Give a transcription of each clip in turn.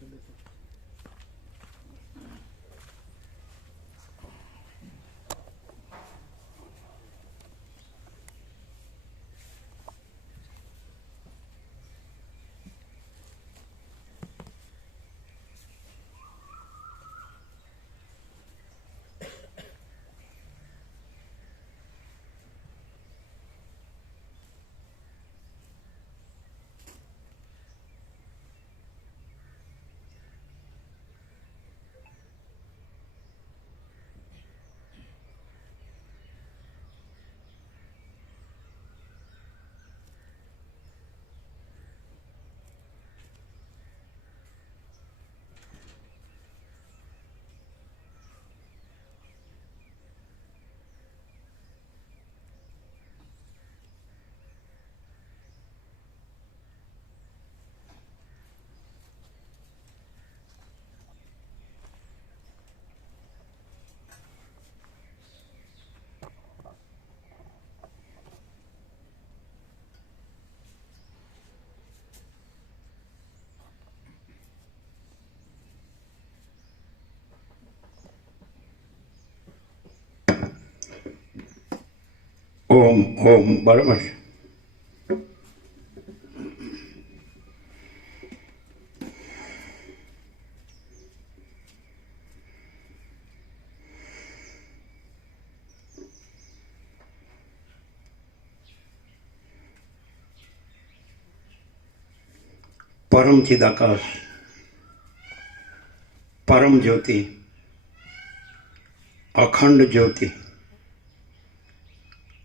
ઓમ ઓમ બરાબર છે પરમ ચિદાકાશ પરમ જ્યોતિ અખંડ જ્યોતિ અનંત પૂર્ણ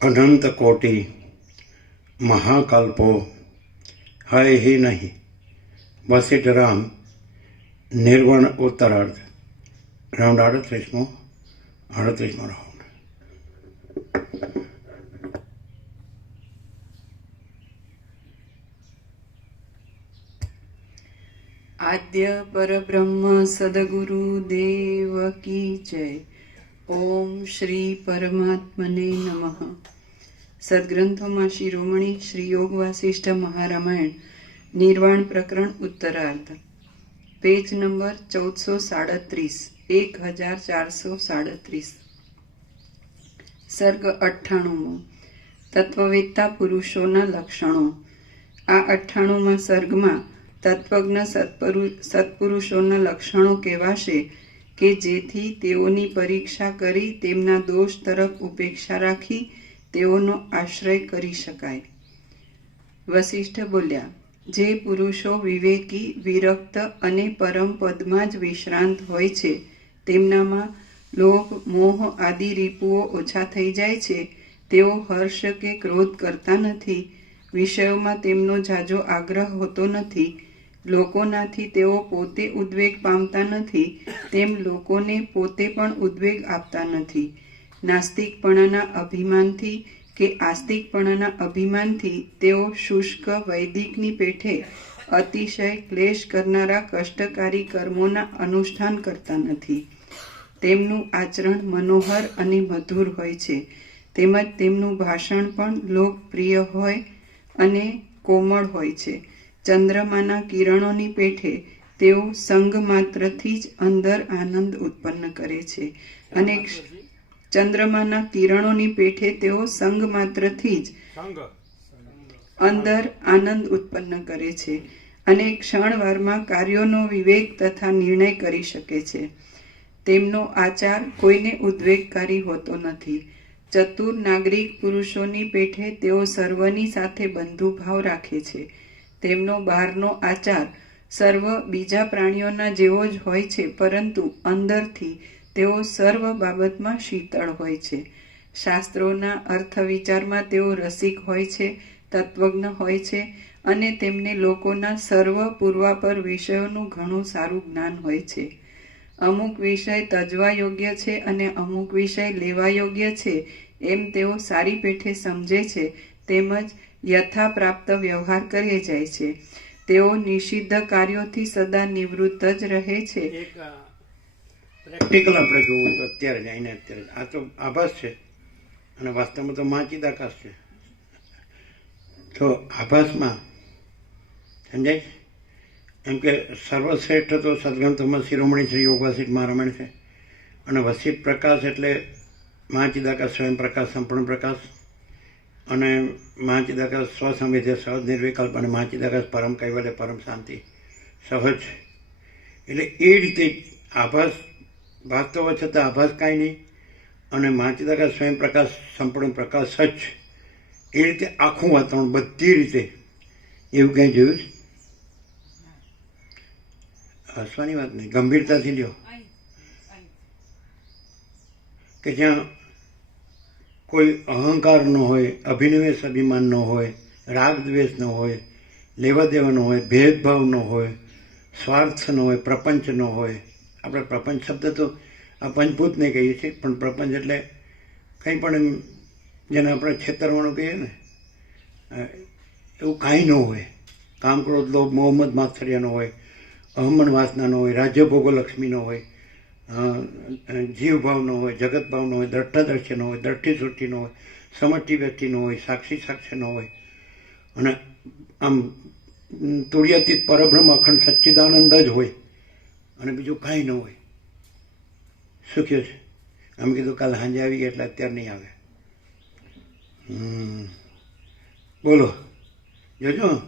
અનંત કોટી મહાકલ્પો, હય હિ નહીં. વસિટ રામ નિર્વણ ઉત્તરાર્ધ. રાઉન્ડ આડત્રીસમો આડત્રીસમો રાઉન્ડ. આદ્ય પરબ્રહ્મ સદગુરુ દેવ કી જય. ઓમ શ્રી પરમાત્મને નમઃ. સદગ્રંથોમાં શિરોમણી શ્રી યોગ વાસિષ્ઠ મહારામાયણ, નિર્વાણ પ્રકરણ ઉત્તરાર્ધ. પેજ નંબર ચૌદસો સાડત્રીસ, એક હજાર ચારસો સાડત્રીસ. સર્ગ અઠ્ઠાણુંમો, તત્વવેત્તા પુરુષોના લક્ષણો. આ અઠ્ઠાણુંમાં સર્ગમાં તત્વજ્ઞ સત્પરુ, સત્પુરુષોના લક્ષણો કહેવાશે. કે જેથી તેઓની પરીક્ષા કરી તેમના દોષ તરફ ઉપેક્ષા રાખી તેઓનો આશ્રય કરી શકાય. વશિષ્ઠ બોલ્યા, જે પુરુષો વિવેકી, વિરક્ત અને પરમ પદમાં જ વિશ્રાંત હોય છે, તેમનામાં લોભ, મોહ આદિ રીપુઓ ઓછા થઈ જાય છે. તેઓ હર્ષ કે ક્રોધ કરતા નથી. વિષયોમાં તેમનો ઝાઝો આગ્રહ હોતો નથી. લોકોનાથી તેઓ પોતે ઉદ્વેગ પામતા નથી, તેમ લોકોને પોતે પણ ઉદ્વેગ આપતા નથી. નાસ્તિકપણાના અભિમાનથી કે આસ્તિકપણાના અભિમાનથી તેઓ શુષ્ક વૈદિકની પેઠે અતિશય ક્લેશ કરનારા કષ્ટકારી કર્મોના અનુષ્ઠાન કરતા નથી. તેમનું આચરણ મનોહર અને મધુર હોય છે. તેમજ તેમનું ભાષણ પણ લોકપ્રિય હોય અને કોમળ હોય છે. ચંદ્રમાના કિરણોની પેઠે તેઓ સંગ માત્રથી જ અંદર આનંદ ઉત્પન્ન કરે છે. અને ચંદ્રમાના કિરણોની પેઠે તેઓ સંગ માત્રથી જ અંદર આનંદ ઉત્પન્ન કરે છે અને ક્ષણવારમાં કાર્યોનો વિવેક તથા નિર્ણય કરી શકે છે. તેમનો આચાર કોઈને ઉદ્વેગકારી હોતો નથી. ચતુર નાગરિક પુરુષોની પેઠે તેઓ સર્વની સાથે બંધુભાવ રાખે છે. તેમનો બહારનો આચાર સર્વ બીજા પ્રાણીઓના જેવો જ હોય છે, પરંતુ અંદરથી તેઓ સર્વ બાબતમાં શીતળ હોય છે. શાસ્ત્રોના અર્થ વિચારમાં તેઓ રસિક હોય છે, તત્વજ્ઞ હોય છે અને તેમને લોકોના સર્વ પૂર્વાપર વિષયોનું ઘણું સારું જ્ઞાન હોય છે. અમુક વિષય તજવા યોગ્ય છે અને અમુક વિષય લેવા યોગ્ય છે, એમ તેઓ સારી પેઠે સમજે છે, તેમજ યથા પ્રાપ્ત વ્યવહાર કરી જાય છે. તેઓ નિષિદ્ધ કાર્યોથી સદા નિવૃત્ત જ રહે છે. પ્રેક્ટિકલ આપણે જોવું તો અત્યારે જ આઈને અત્યારે આ તો આભાસ છે. અને વાસ્તવમાં તો માંચી દાકાશ છે. તો આભાસમાં સમજાય એમ કે સર્વશ્રેષ્ઠ તો સદગ્રંથોમાં શિરોમણી શ્રી યોગાસિત મહારામણ છે. અને વસિત પ્રકાશ એટલે મહાચિદાકાશ સ્વયં પ્રકાશ સંપૂર્ણ પ્રકાશ. અને મહાચિદાકાશ સ્વસંવિધ્ય સહજ નિર્વિકલ્પ અને મહાચિદાકાશ પરમ કૈવલ્ય પરમ શાંતિ સહજ. એટલે એ રીતે આભાસ વાસ્તવ છતાં આભાસ કાંઈ નહીં. અને મહાચિદાકાશ સ્વયં પ્રકાશ સંપૂર્ણ પ્રકાશ જ. એ રીતે આખું વાતાવરણ બધી રીતે એવું કંઈ જોયું છે? હસવાની વાત નહીં. ગંભીરતાથી લ્યો. કે જ્યાં કોઈ અહંકાર ન હોય, અભિનિવેશ અભિમાન ન હોય, રાગ દ્વેષ ન હોય લેવા દેવા ન હોય, ભેદભાવ ન હોય, સ્વાર્થ ન હોય, પ્રપંચ ન હોય. આપણે પ્રપંચ શબ્દ તો આ પંચભૂતને કહીએ છીએ, પણ પ્રપંચ એટલે કંઈ પણ જેને આપણે છેતરવાનું કહીએ ને એવું કાંઈ ન હોય. કામ ક્રોધ, લોભ, મોહમ્મદ માત્સર્ય હોય અહમન વાસનાનો હોય રાજ્ય ભોગો લક્ષ્મીનો હોય અ, જીવ હોય જગત ભાવ હોય દ્રષ્ટાદર્શી ન હોય દ્રષ્ટિ સૃષ્ટિ હોય સમષ્ટિ વ્યક્તિનો હોય સાક્ષી સાક્ષ્ય ન હોય. અને આમ તુર્યાતીત પરબ્રહ્મ અખંડ સચ્ચિદાનંદ જ હોય. અને બીજું કાંઈ ન હોય. શું કહ્યું છે? આમ કીધું કાલ સાંજે આવી એટલે અત્યારે નહીં આવે. બોલો. જોજો.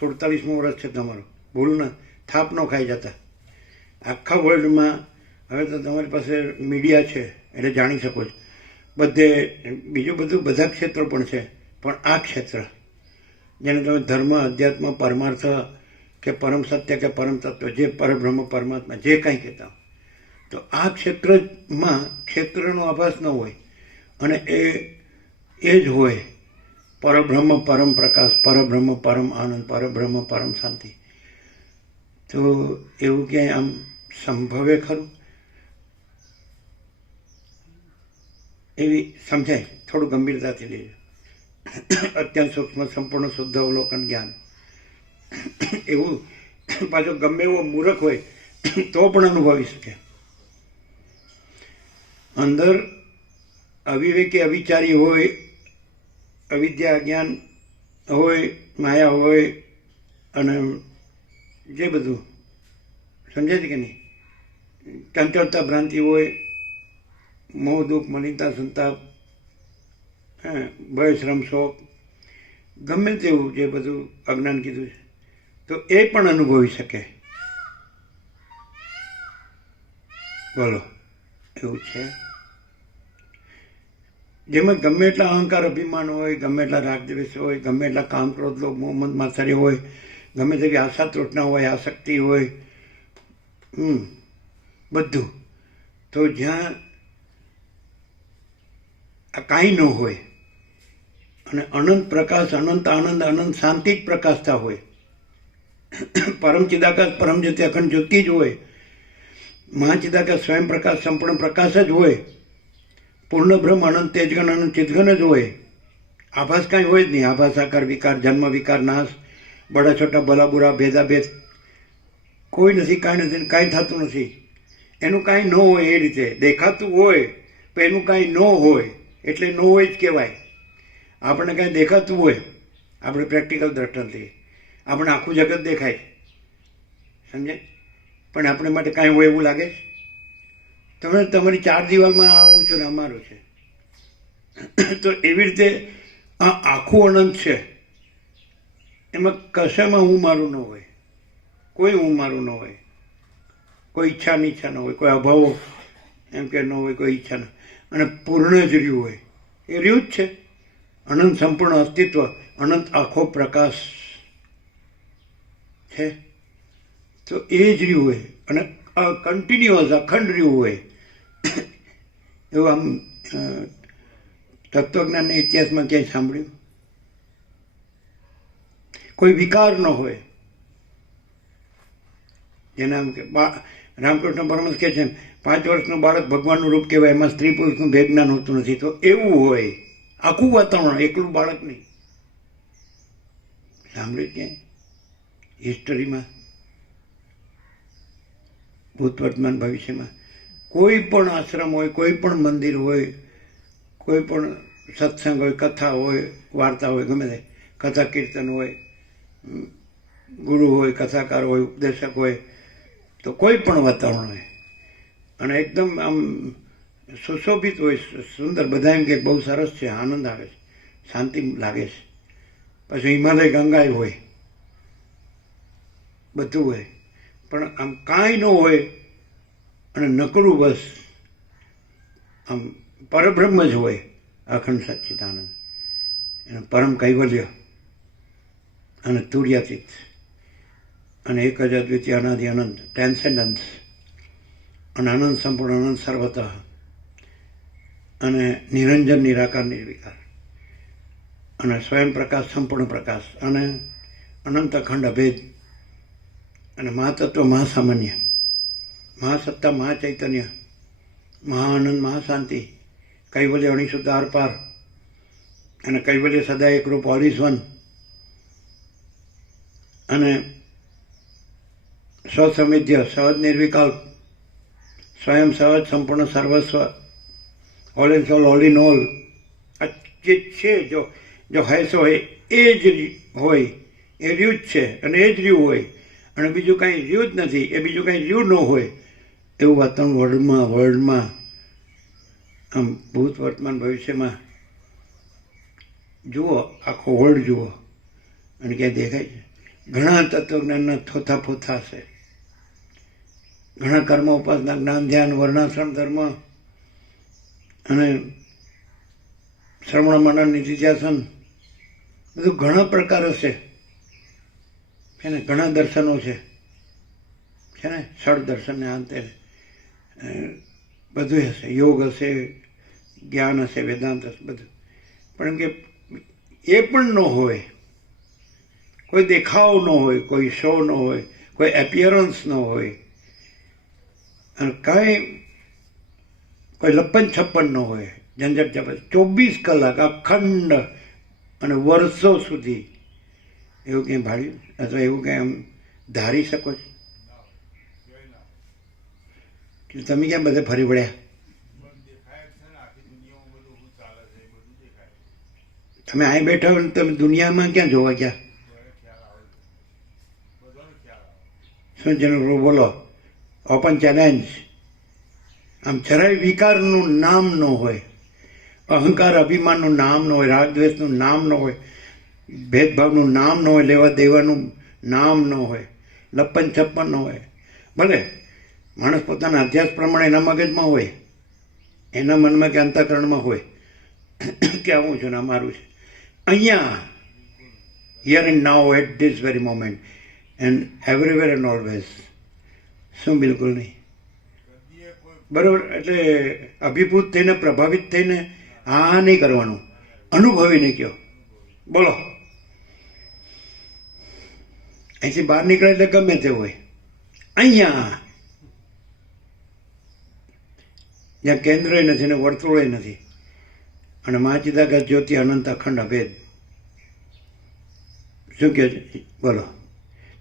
સુડતાલીસમું વર્ષ છે તમારું. ભૂલ ના થાપ ન ખાઈ જતા. આખા વર્લ્ડમાં હવે તો તમારી પાસે મીડિયા છે, એટલે જાણી શકો છો. બધે, બીજું બધું બધા ક્ષેત્રો પણ છે, પણ આ ક્ષેત્ર, જેને તમે ધર્મ, અધ્યાત્મ, પરમાર્થ કે પરમ સત્ય કે પરમ તત્વ, જે પરબ્રહ્મ, પરમાત્મા, જે કાંઈ કહેતા તો આ ક્ષેત્રમાં ક્ષેત્રનો આભાસ ન હોય, અને એ એ જ હોય પરબ્રહ્મ, પરમ પ્રકાશ, પરબ્રહ્મ, પરમ આનંદ, પરબ્રહ્મ, પરમ શાંતિ. તો એવું ક્યાંય આમ સંભવે ખરું? એવી સમજાય, થોડું ગંભીરતાથી લેજો અત્યંત સૂક્ષ્મ, સંપૂર્ણ, શુદ્ધ અવલોકન જ્ઞાન. એવું પાછો ગમે એવો મૂર્ખ હોય, તો પણ અનુભવી શકે. અંદર અવિવેકી અવિચારી હોય, અવિદ્યા જ્ઞાન હોય, માયા હોય, અને જે બધું. સમજે છે કે નહીં? ચંચળતા ભ્રાંતિ હોય, મોહ, દુઃખ મનિતા સંતાપ ભય, શ્રમ, શોક, ગમે તેવું જે બધું અજ્ઞાન કીધું છે, તો એ પણ અનુભવી શકે. બોલો, એવું છે? જેમાં ગમે એટલા અહંકાર, અભિમાન હોય, ગમે એટલા રાગદ્વેષ હોય, ગમે એટલા કામ ક્રોધ લોભ, મોહમ્મદ, માથારી હોય ગમે તેવી આશા તૃષ્ણા હોય, આસક્તિ હોય, હમ, બધું. તો જ્યાં આ કાંઈ ન હોય અને અનંત પ્રકાશ, અનંત આનંદ, અનંત શાંતિ જ પ્રકાશતા હોય, પરમ ચિદાકાશ, પરમ જ્યોતિ અખંડ જ્યોતિ જ હોય મહાચિદાકાશ સ્વયં પ્રકાશ, સંપૂર્ણ પ્રકાશ જ હોય, પૂર્ણ બ્રહ્મ, અનંત તેજગન અનંત ચિતગન જ હોય. આભાસ કાંઈ હોય જ નહીં. આભાસ, આકાર, વિકાર, જન્મ, વિકાર, નાશ બડા છોટા ભલા બુરા ભેદાભેદ. કોઈ નથી, કાંઈ નથી કાંઈ થતું નથી. એનું કાંઈ ન હોય એ રીતે. દેખાતું હોય, પણ એનું કાંઈ ન હોય. એટલે ન હોય જ કહેવાય. આપણને કાંઈ દેખાતું હોય, આપણે પ્રેક્ટિકલ દ્રષ્ટાંતથી. આપણે આખું જગત દેખાય. સમજે? પણ આપણે માટે કાંઈ હોય એવું લાગે તમે તમારી ચાર દિવાલમાં આવું છું ને અમારું છે. તો એવી રીતે આ આખું અનંત છે. એમાં કશામાં હું મારું ન હોય. કોઈ હું મારું ન હોય. કોઈ ઈચ્છા ન હોય, કોઈ અભાવો એમ કે ન હોય, કોઈ ઈચ્છા ન અને પૂર્ણ જ રહ્યું હોય. એ રહ્યું જ છે. અનંત સંપૂર્ણ અસ્તિત્વ, અનંત આખો પ્રકાશ છે. તો એ જ રહ્યું હોય. અને કન્ટિન્યુઅસ અખંડ રહ્યું હોય. એવું આમ તત્વજ્ઞાનના ઇતિહાસમાં ક્યાંય સાંભળ્યું? કોઈ વિકાર ન હોય. જેને રામકૃષ્ણ પરમહંસ કહે છે પાંચ વર્ષનું બાળક ભગવાનનું રૂપ કહેવાય, એમાં સ્ત્રી પુરુષનું ભેદ જ્ઞાન હોતું નથી. તો એવું હોય. આખું વાતાવરણ, એકલું બાળક નહીં. સાંભળ્યું ક્યાંય હિસ્ટરીમાં ભૂત વર્તમાન ભવિષ્યમાં, કોઈ પણ આશ્રમ હોય, કોઈ પણ મંદિર હોય, કોઈ પણ સત્સંગ હોય, કથા હોય, વાર્તા હોય, ગમે તે, કથા કીર્તન હોય ગુરુ હોય, કથાકાર હોય, ઉપદેશક હોય, તો કોઈ પણ વાતાવરણ હોય. અને એકદમ આમ સુશોભિત હોય, સુંદર. બધા એમ કે બહુ સરસ છે, આનંદ આવે છે, શાંતિ લાગે છે. પછી હિમાલય ગંગાય હોય, બધું હોય. પણ આમ કાંઈ ન હોય અને નકરું બસ, આમ પરબ્રહ્મ જ હોય, અખંડ સચ્ચિદાનંદ. એનું પરમ કૈવલ્ય. અને તુર્યાતીત. અને એક જ અદ્વિતીય અનાદિ અનંત ટ્રાન્સેન્ડન્સ અને અનંત સંપૂર્ણ, અનંત સર્વત. અને નિરંજન, નિરાકાર, નિર્વિકાર. અને સ્વયં પ્રકાશ, સંપૂર્ણ પ્રકાશ. અને અનંત અખંડ અભેદ. અને મહાતત્વ મહાસામાન્ય. મહાસત્તા, મહાચૈતન્ય. મહાઆનંદ, મહાશાંતિ. કૈવલ્ય અણીશુદ્ધ આરપાર અને કૈવલ્ય સદા એકરૂપ ઓલ ઇઝ વન અને સ્વસમિધ્ય સહજ નિર્વિકલ્પ, સ્વયં સહજ, સંપૂર્ણ સર્વસ્વ all in all all in all આ જે છે, જો જો હૈસો હોય, એ જ હોય, એ રહ્યું જ છે અને એ જ રહ્યું હોય. અને બીજું કાંઈ રહ્યું જ નથી, એ બીજું કાંઈ રહ્યું ન હોય. એવું વાતાવરણ વર્લ્ડમાં વર્લ્ડમાં આમ ભૂત વર્તમાન ભવિષ્યમાં. જુઓ, આખો વર્લ્ડ જુઓ. અને ક્યાં દેખાય છે. ઘણા તત્વજ્ઞાનના થોથા ફોથા છે ઘણા કર્મ ઉપાસના જ્ઞાન, ધ્યાન, વર્ણાશ્રમ, ધર્મ અને શ્રવણ, મનન, નિધિધ્યાસન બધું ઘણા પ્રકાર છે. એને ઘણા દર્શનો છે. છે ને? ષડ દર્શનને અંતે બધું હશે. યોગ હશે, જ્ઞાન હશે, વેદાંત હશે, બધું. પણ કે એ પણ ન હોય. કોઈ દેખાવ ન હોય, કોઈ શો ન હોય, કોઈ એપિયરન્સ ન હોય. અને કાંઈ કોઈ લપ્પન છપ્પન ન હોય, ઝંઝટ ઝપટ ચોવીસ કલાક અખંડ અને વર્ષો સુધી એવું કંઈ ભાડ્યું અથવા એવું કંઈ આમ ધારી શકો છો? કે તમે ક્યાં બધે ફરી વળ્યા? તમે અહીં બેઠા હો ને તમે દુનિયામાં ક્યાં જોવા ગયા? શું જેનું બોલો? ઓપન ચેલેન્જ આમ જરાય વિકારનું નામ ન હોય. અહંકાર અભિમાનનું નામ ન હોય, રાગદ્વેષનું નામ ન હોય, ભેદભાવનું નામ ન હોય, લેવા દેવાનું નામ ન હોય લપ્પન છપ્પન ન હોય. ભલે, માણસ પોતાના અધ્યાસ પ્રમાણે એના મગજમાં હોય, એના મનમાં કે અંતઃકરણમાં હોય, કે આવું છું ને અમારું છે. અહીંયા here and now at this very moment and everywhere and always શું બિલકુલ નહીં? બરાબર, એટલે અભિભૂત થઈને, પ્રભાવિત થઈને આ નહીં કરવાનું. અનુભવીને કયો. બોલો. અહીંથી બહાર નીકળે એટલે ગમે તે હોય. અહીંયા. જ્યાં કેન્દ્રય નથી ને વર્તુળય નથી. અને મહાચિદાગત જ્યોતિ અનંત અખંડ અભેદ. શું કહે છે? બોલો.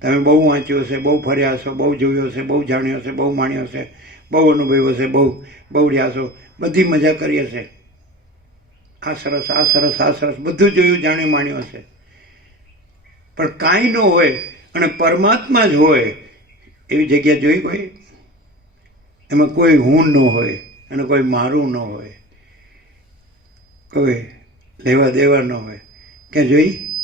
તમે બહુ વાંચ્યું હશે, બહુ ફર્યા હશો, બહુ જોયો હશે, બહુ જાણ્યો હશે, બહુ માણ્યો હશે, બહુ અનુભવ્યો હશે, બહુ બહુ રહ્યા હશો, બધી મજા કરી હશે. આ સરસ આ સરસ આ સરસ, બધું જોયું, જાણ્યું, માણ્યું હશે. પણ કાંઈ ન હોય અને પરમાત્મા જ હોય એવી જગ્યા જોઈ કોઈ? એમાં કોઈ હું ન હોય અને કોઈ મારું ન હોય. કોઈ લેવા દેવા ન હોય. ક્યાં જોઈ?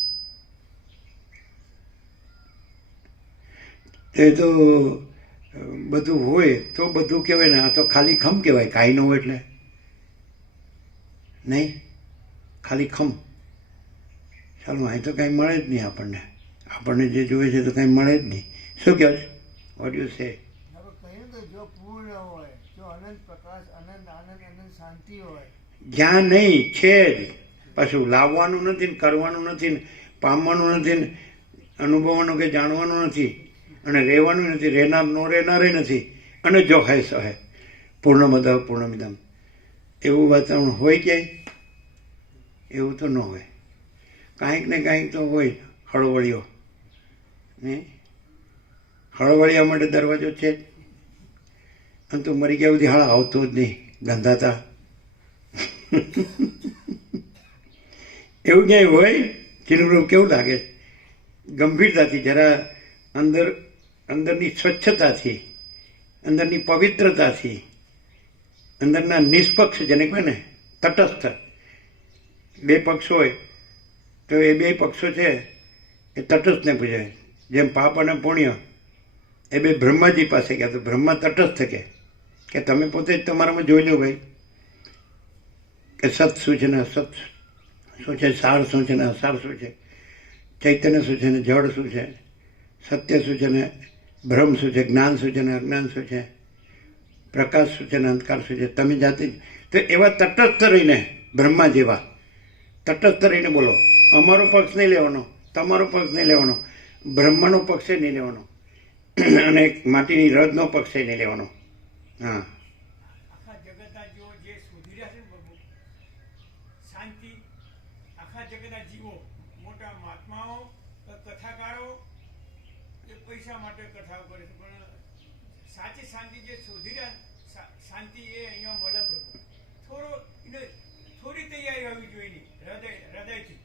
તે તો બધું હોય તો બધું કહેવાય ને આ તો ખાલી ખમ કહેવાય કાંઈ ન હોય એટલે. નહીં? ખાલી ખમ. ચાલો અહીં તો કાંઈ મળે જ નહીં આપણને. આપણને જે જોઈએ છે તો કાંઈ મળે જ નહીં. શું કહો છો? વોટ યુ સે જ્યાં નહીં છે જ. પાછું લાવવાનું નથી ને કરવાનું નથી ને પામવાનું નથી ને અનુભવવાનું કે જાણવાનું નથી. અને રહેવાનું નથી, રહેનાર નો રહેનારે નથી, અને જો હે સહે પૂર્ણમદ, પૂર્ણમિદમ. એવું વાતાવરણ હોય ક્યાંય? એવું તો ન હોય. કાંઈક ને કાંઈક તો હોય હળવળીઓ ને? હળવળિયા માટે દરવાજો છે જ. અને તું મરી ગયા સુધી હાળ આવતો જ નહીં, ગંધાતા. એવું ક્યાંય હોય? ચિન્હરૂપ કેવું લાગે? ગંભીરતાથી જરા અંદર અંદરની સ્વચ્છતાથી, અંદરની પવિત્રતાથી, અંદરના નિષ્પક્ષ જેને કહે ને, તટસ્થ. બે પક્ષો હોય, તો એ બે પક્ષો છે, એ તટસ્થને પૂજાય. જેમ પાપ અને પુણ્ય, એ બે બ્રહ્માજી પાસે ગયા. તો બ્રહ્મા તટસ્થ કે કે તમે પોતે જ તમારામાં લો ભાઈ, કે સત શું છે ને અસત? શું છે? સાર શું છે ને અસાર શું છે? ચૈતન્ય શું છે ને જળ શું છે? સત્ય શું છે ને ભ્રમ શું છે, જ્ઞાન શું છે ને અજ્ઞાન શું છે, પ્રકાશ શું છે ને અંધકાર શું છે, તમે જાતે તો એવા તટસ્થ રહીને, બ્રહ્મા જેવા, તટસ્થ રહીને બોલો, અમારો પક્ષ નહીં લેવાનો, તમારો પક્ષ નહીં લેવાનો, બ્રહ્માનો પક્ષ નહીં લેવાનો, અને માટીની રદનો પક્ષ નહીં લેવાનો. હા આખા જગતના જીવો જે શોધી રહ્યા છે ને પ્રભુ શાંતિ આખા જગતના જીવો મોટા મહાત્માઓ કથાકારો એ પૈસા માટે કથાઓ કરે છે પણ સાચી શાંતિ જે શોધી રહ્યા શા- શાંતિ એ અહીંયા મળે પ્રભુ થોડો એને થોડી તૈયારી હોવી જોઈએ એની હૃદય હૃદયથી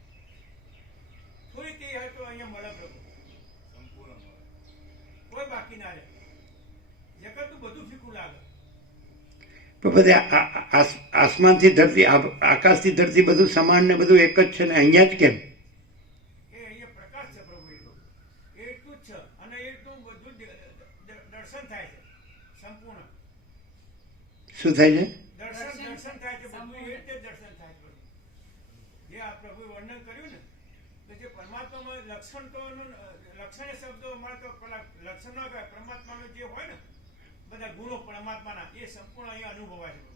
થોડી તૈયારી તો અહીંયા મળે પ્રભુ રહે જગતનું બધું ફીકું લાગે. બધે આ- આ- આસ- આસમાનથી ધરતી આકાશથી ધરતી બધું સમાન ને બધું એક જ છે ને અહીંયા જ કેમ? એ અહીંયા પ્રકાશ છે પ્રભુ એ તો. એ એટલું જ છે. અને એટલું બધું જ દર્શન થાય છે. સંપૂર્ણ. શું થાય છે? દર્શન દર્શન થાય છે. બધું રીતે જ દર્શન થાય જે આ પ્રભુએ વર્ણન કર્યું ને જે પરમાત્મામાં લક્ષણ તો લક્ષણ શબ્દો અમારે તો પેલા લક્ષણ કહેવાય, પરમાત્માનું જે હોય ને, બધા ગુણો પરમાત્માના, એ સંપૂર્ણ અહીંયા અનુભવાય છે.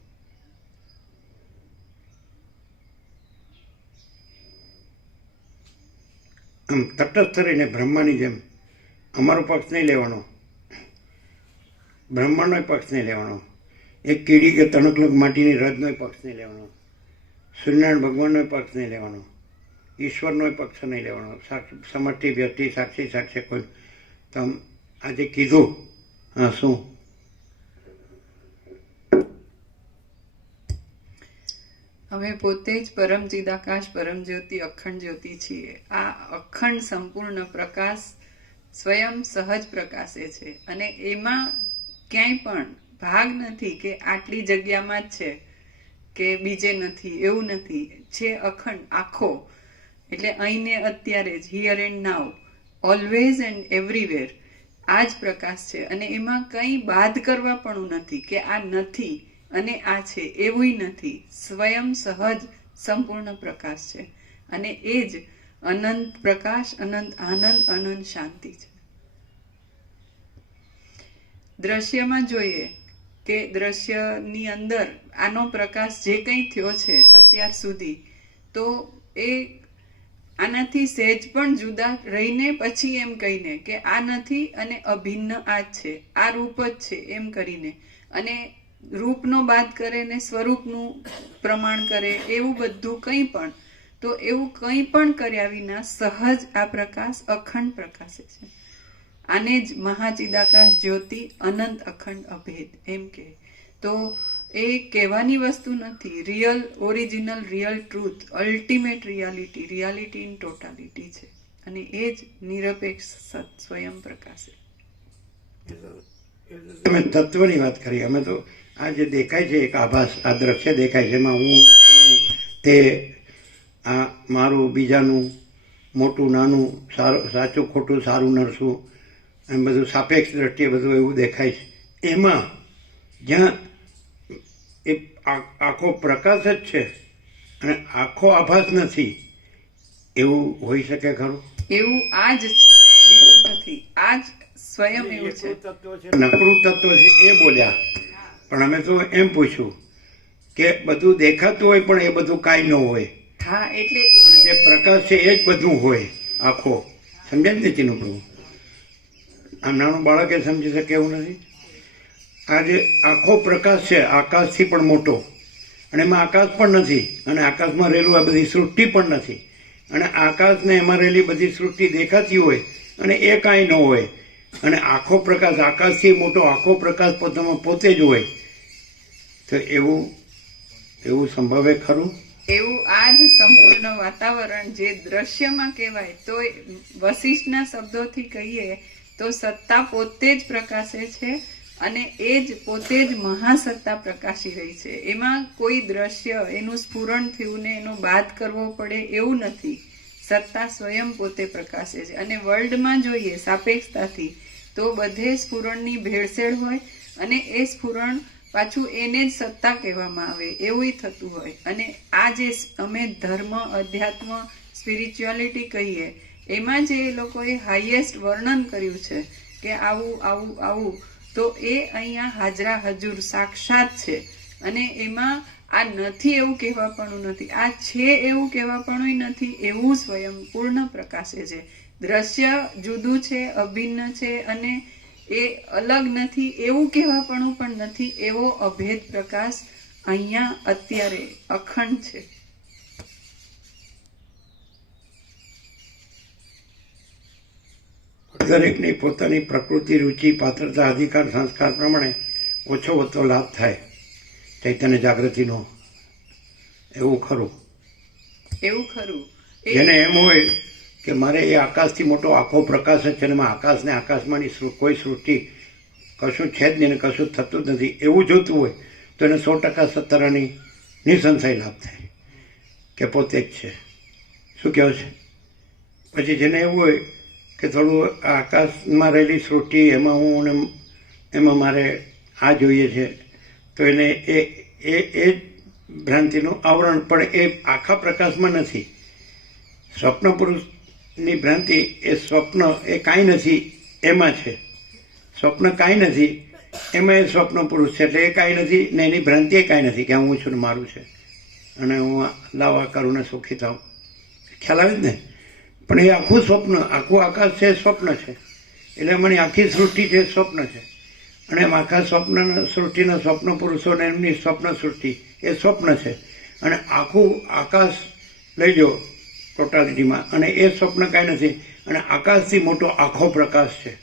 આમ તટસ્થ રહીને બ્રહ્માની જેમ અમારો પક્ષ નહીં લેવાનો બ્રહ્માંડનો પક્ષ નહીં લેવાનો, એક કીડી કે તણકલક માટીની રજનો પક્ષ નહીં લેવાનો, સૂર્યનારાયણ ભગવાનનો પક્ષ નહીં લેવાનો ઈશ્વરનો પક્ષ નહીં લેવાનો સમષ્ટિ વ્યક્તિ સાક્ષી સાક્ષી કોઈ. તમ આજે કીધું. હા, શું? અમે પોતે જ પરમ ચિદાકાશ, પરમ જ્યોતિ, અખંડ જ્યોતિ છીએ. આ અખંડ સંપૂર્ણ પ્રકાશ સ્વયં સહજ પ્રકાશે છે. અને એમાં ક્યાંય પણ ભાગ નથી કે આટલી જગ્યામાં જ છે કે બીજે નથી, એવું નથી. છે અખંડ, આખો એટલે અહીંને અત્યારે જ here and now always and everywhere આ જ પ્રકાશ છે. અને એમાં કંઈ બાદ કરવા પણ નથી કે આ નથી અને આ છે એવું નથી. સ્વયં સહજ સંપૂર્ણ પ્રકાશ છે. અને એ જ અનંત પ્રકાશ, અનંત આનંદ, અનંત શાંતિ છે. દ્રશ્યમાં જોઈએ કે દ્રશ્યની અંદર આનો પ્રકાશ જે કંઈ થયો છે અત્યાર સુધી, તો એ આનાથી સહેજ પણ જુદા રહીને પછી એમ કહીને કે આ નથી અને અભિન્ન આ છે. આ રૂપ જ છે એમ કરીને. અને રૂપનો બાદ કરે ને સ્વરૂપનું પ્રમાણ કરે એવું બધું કંઈ પણ. તો એવું કંઈ પણ કર્યા વિના સહજ આ પ્રકાશ અખંડ પ્રકાશે છે. આને જ મહાચિદાકાશ જ્યોતિ અનંત અખંડ અભેદ એમ કે તો એ કહેવાની વસ્તુ નથી. Real original real truth ultimate reality reality in totality છે. અને એ જ નિરપેક્ષ સત, સ્વયં પ્રકાશે તમે તત્વની વાત કરી. અમે તો આ જે દેખાય છે, એક આભાસ, આ દ્રશ્ય દેખાય છે. એમાં હું, તે, આ મારું, બીજાનું, મોટું, નાનું, સારું, સાચું, ખોટું, સારું, નરસું, એમ બધું સાપેક્ષ દ્રષ્ટિએ બધું એવું દેખાય છે. એમાં જ્યાં એ આ- આખો પ્રકાશ જ છે. અને આખો આભાસ નથી. એવું હોઈ શકે ખરું? એવું આ જ છે. બીજું નથી. આ જ સ્વયં એવું છે. નકરું તત્વ છે. એ બોલ્યા. પણ અમે તો એમ પૂછ્યું કે બધું દેખાતું હોય પણ એ બધું કાંઈ ન હોય. હા એટલે જે પ્રકાશ છે એ જ બધું હોય આખો. સમજાય ને ચીનું પ્રભુ આમ નાનું બાળક એ સમજી શકે એવું નથી? આ જે આખો પ્રકાશ છે, આકાશથી પણ મોટો. અને એમાં આકાશ પણ નથી, અને આકાશમાં રહેલું આ બધી સૃષ્ટિ પણ નથી. અને આકાશને એમાં રહેલી બધી સૃષ્ટિ દેખાતી હોય, અને એ કાંઈ ન હોય. અને આખો પ્રકાશ આકાશથી મોટો, આખો પ્રકાશ પોતામાં પોતે જ હોય. તો એવું એવું સંભવે ખરું? એવું આ જ સંપૂર્ણ વાતાવરણ જે દ્રશ્યમાં કહેવાય, તો વશિષ્ઠના શબ્દોથી કહીએ, તો સત્તા પોતે જ પ્રકાશે છે. અને એ જ પોતે જ મહાસત્તા પ્રકાશી રહી છે. એમાં કોઈ દ્રશ્ય, એનું સ્ફુરણ થયું ને એનો બાદ કરવો પડે એવું નથી. સત્તા સ્વયં પોતે પ્રકાશે છે. અને વર્લ્ડમાં જોઈએ સાપેક્ષતાથી, તો બધે સ્ફુરણની ભેળસેળ હોય અને એ સ્ફુરણ પાછું એને જ સત્તા કહેવામાં આવે, એવું થતું હોય. અને આ જે અમે ધર્મ, અધ્યાત્મ, સ્પિરિચ્યુઆલિટી કહીએ, એમાં જે એ લોકોએ હાઈએસ્ટ વર્ણન કર્યું છે કે આવું આવું આવું તો એ અહીંયા હાજરા હજુર સાક્ષાત છે. અને એમાં આ નથી એવું કહેવાપણું નથી. આ છે એવું કહેવાપણું નથી. એવું સ્વયં પૂર્ણ પ્રકાશે છે. દ્રશ્ય જુદું છે, અભિન્ન છે અને એ અલગ નથી. એવું કહેવાપણું પણ નથી. એવો અભેદ પ્રકાશ અહીંયા અત્યારે અખંડ છે. દરેકની પોતાની પ્રકૃતિ રુચિ પાત્રતા અધિકાર સંસ્કાર પ્રમાણે ઓછો વધતો લાભ થાય. ચૈતન્ય જાગૃતિનો. એવું ખરું. એવું ખરું. જેને એમ હોય કે મારે એ આકાશથી મોટો આખો પ્રકાશ જ છે અને આકાશને આકાશમાંની કોઈ સૃષ્ટિ કશું છે જ નહીં ને કશું થતું જ નથી. એવું જોતું હોય તો એને સો ટકા સત્તરાની નિસંશય લાભ થાય. કે પોતે જ છે. શું કહેવું છે? પછી જેને એવું હોય કે થોડું આકાશમાં રહેલી સૃષ્ટિ એમાં હું એમાં મારે આ જોઈએ છે. તો એને એ એ એ ભ્રાંતિનું આવરણ, પણ એ આખા પ્રકાશમાં નથી. સ્વપ્ન પુરુષની ભ્રાંતિ એ સ્વપ્ન, એ કાંઈ નથી, એમાં છે. સ્વપ્ન કાંઈ નથી, એમાં એ સ્વપ્ન પુરુષ છે, એટલે એ કાંઈ નથી ને એની ભ્રાંતિ એ કાંઈ નથી, કે હું છું ને મારું છે. અને હું લાવા કરું ને સુખી થાઉં. ખ્યાલ આવે જ ને? પણ એ આખું સ્વપ્ન, આખું આકાશ છે સ્વપ્ન છે. એટલે મને આખી સૃષ્ટિ છે સ્વપ્ન છે. અને એમ આખા સ્વપ્ન સૃષ્ટિના સ્વપ્ન પુરુષોને એમની સ્વપ્ન સૃષ્ટિ એ સ્વપ્ન છે. અને આખું આકાશ લઈ જાઓ ટોટાલિટીમાં. અને એ સ્વપ્ન કાંઈ નથી. અને આકાશથી મોટો આખો પ્રકાશ છે.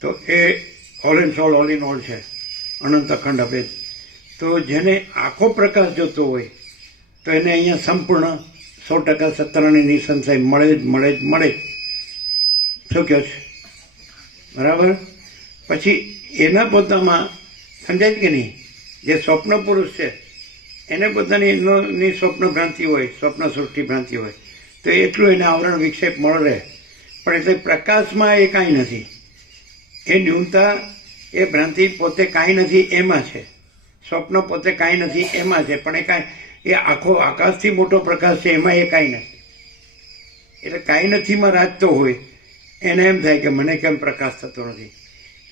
તો એ all and soul all in all છે. અનંત અખંડ અભેદ. તો જેને આખો પ્રકાશ જોતો હોય, તો એને અહીંયા સંપૂર્ણ સો ટકા સત્તરાની નિસંશય મળે જ મળે જ, મળે. શું કહો છે? બરાબર? પછી એના પોતામાં, સમજાય કે નહીં? જે સ્વપ્ન પુરુષ છે, એને પોતાની સ્વપ્ન ભ્રાંતિ હોય, સ્વપ્ન સૃષ્ટિ ભ્રાંતિ હોય, તો એટલું એને આવરણ વિક્ષેપ મળે પણ એટલે પ્રકાશમાં એ કાંઈ નથી. એ ન્યૂનતા, એ ભ્રાંતિ પોતે કાંઈ નથી, એમાં છે. સ્વપ્ન પોતે કાંઈ નથી, એમાં છે. પણ એ કાંઈ એ આખો આકાશથી મોટો પ્રકાશ છે, એમાં એ કાંઈ નથી. એટલે કાંઈ નથીમાં રાજતો હોય. એને એમ થાય કે મને કેમ પ્રકાશ થતો નથી.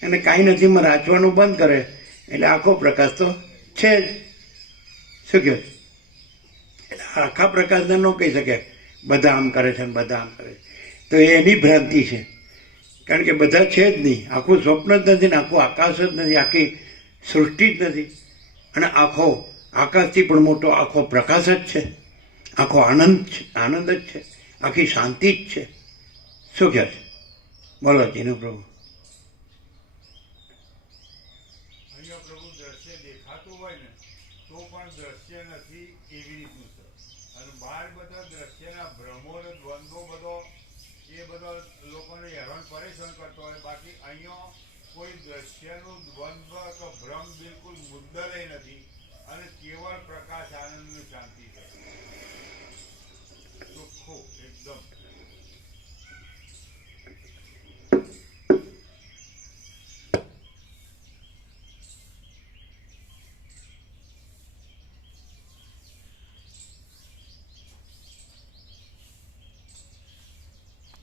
અને કાંઈ નથીમાં રાચવાનું બંધ કરે. એટલે આખો પ્રકાશ તો છે જ. શું કહે? એટલે આખા પ્રકાશને ન કહી શકે. બધા આમ કરે છે ને બધા આમ કરે છે. તો એની ભ્રાંતિ છે. કારણ કે બધા છે જ નહીં. આખું સ્વપ્ન જ નથી ને આખું આકાશ જ નથી. આખી સૃષ્ટિ જ નથી. અને આખો આકાશથી પણ મોટો આખો પ્રકાશ જ છે. આખો આનંદ છે, આનંદ જ છે. આખી શાંતિ જ છે. શું કહે છે? બોલો જીનો પ્રભુ. કોઈ દ્રશ્યનું દ્વંદ્વ કે ભ્રમ બિલકુલ મુદ્દલ નથી. અને કેવળ પ્રકાશ આનંદની શાંતિ.